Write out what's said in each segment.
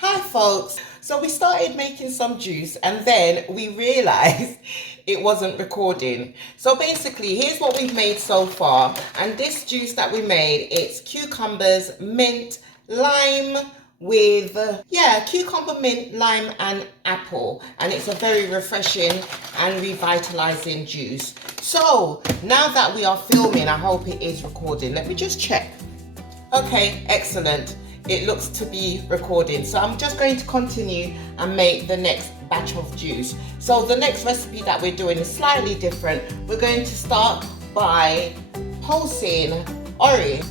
Hi folks, so we started making some juice and then we realized it wasn't recording. So basically here's what we've made so far, and this juice that we made, it's cucumbers, mint, lime with cucumber, mint, lime and apple, and it's a very refreshing and revitalizing juice. So now that we are filming, I hope it is recording. Let me just check. Okay, excellent. It looks to be recording. So I'm just going to continue and make the next batch of juice. So the next recipe that we're doing is slightly different. We're going to start by pulsing orange.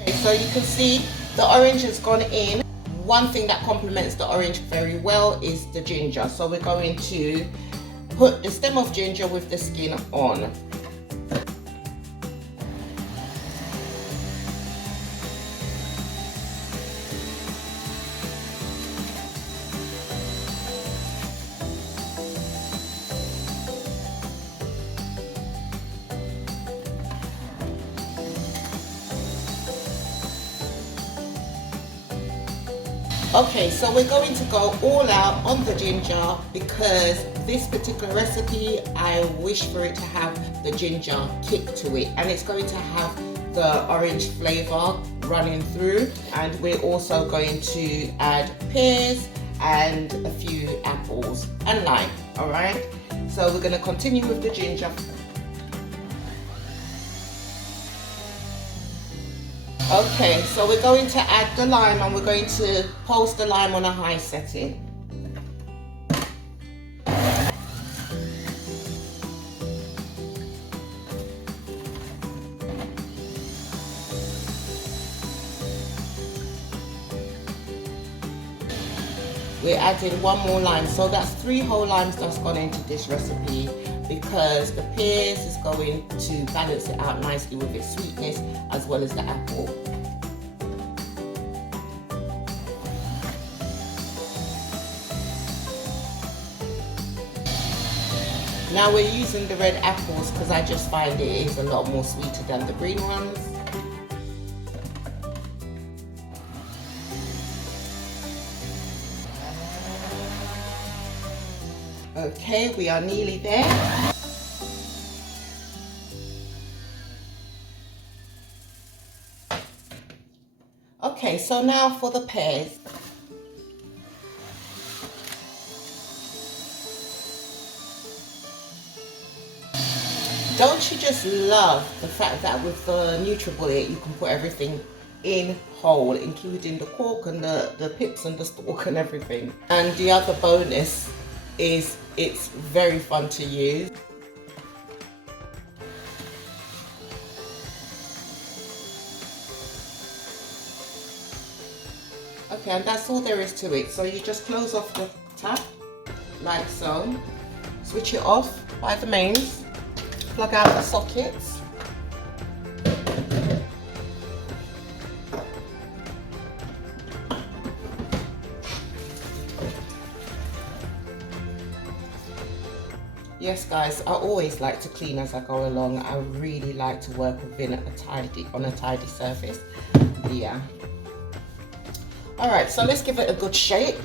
Okay, so you can see the orange has gone in. One thing that complements the orange very well is the ginger. So we're going to put the stem of ginger with the skin on. Okay, so we're going to go all out on the ginger because this particular recipe, I wish for it to have the ginger kick to it, and it's going to have the orange flavor running through. And we're also going to add pears and a few apples and lime. All right, so we're going to continue with the ginger. Okay, so we're going to add the lime and we're going to pulse the lime on a high setting. We're adding one more lime, so that's 3 whole limes that's gone into this recipe, because the pears is going to balance it out nicely with its sweetness as well as the apple. Now we're using the red apples because I just find it is a lot more sweeter than the green ones. Okay, we are nearly there. Okay, so now for the pears. Don't you just love the fact that with the NutriBullet you can put everything in whole, including the cork and the pips and the stalk and everything. And the other bonus is it's very fun to use. Okay, and that's all there is to it. So you just close off the tap like so, switch it off by the mains, plug out the sockets. Yes guys, I always like to clean as I go along. I really like to work within on a tidy surface. Yeah. Alright, so let's give it a good shake.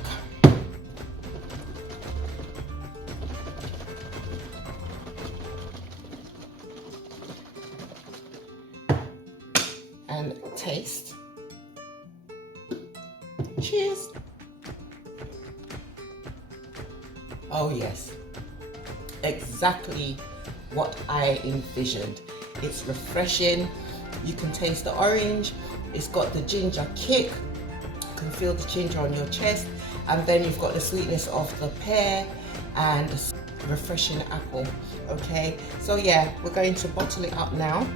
And taste. Cheers. Oh yes, exactly what I envisioned. It's refreshing. You can taste the orange. It's got the ginger kick. You can feel the ginger on your chest, and then you've got the sweetness of the pear and the refreshing apple. Okay, so yeah, we're going to bottle it up now.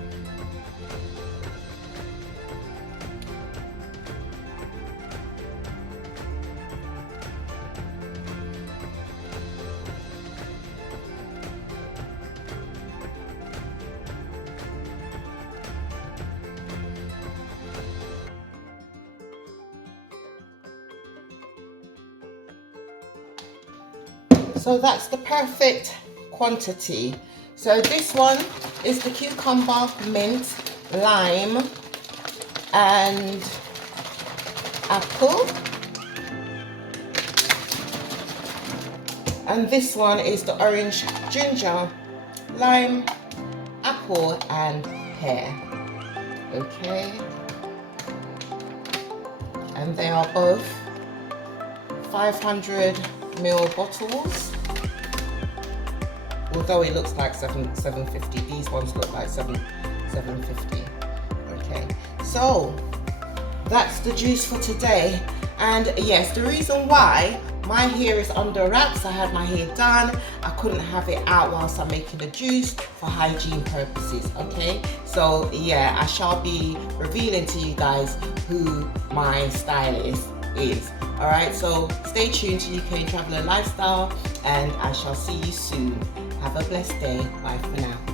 So that's the perfect quantity. So this one is the cucumber, mint, lime, and apple. And this one is the orange, ginger, lime, apple, and pear. Okay. And they are both 500ml bottles. Although it looks like 750, these ones look like 750. Okay, so that's the juice for today. And yes, the reason why my hair is under wraps, I had my hair done, I couldn't have it out whilst I'm making the juice for hygiene purposes. Okay, so yeah, I shall be revealing to you guys who my stylist is. All right, so stay tuned to UK Traveller Lifestyle, and I shall see you soon. Have a blessed day. Bye for now.